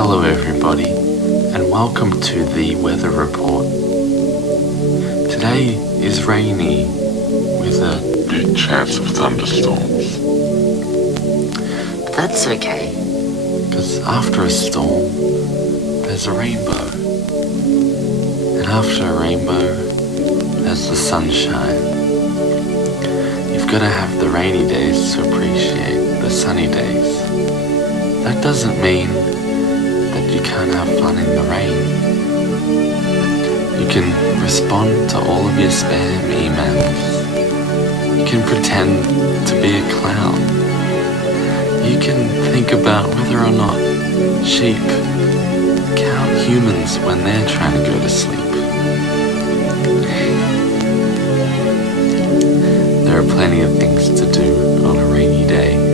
Hello everybody, and welcome to the weather report. Today is rainy with a big chance of thunderstorms. That's okay. Because after a storm, there's a rainbow. And after a rainbow, there's the sunshine. You've got to have the rainy days to appreciate the sunny days. That doesn't mean that you can't have fun in the rain. You can respond to all of your spam emails. You can pretend to be a clown. You can think about whether or not sheep count humans when they're trying to go to sleep. There are plenty of things to do on a rainy day.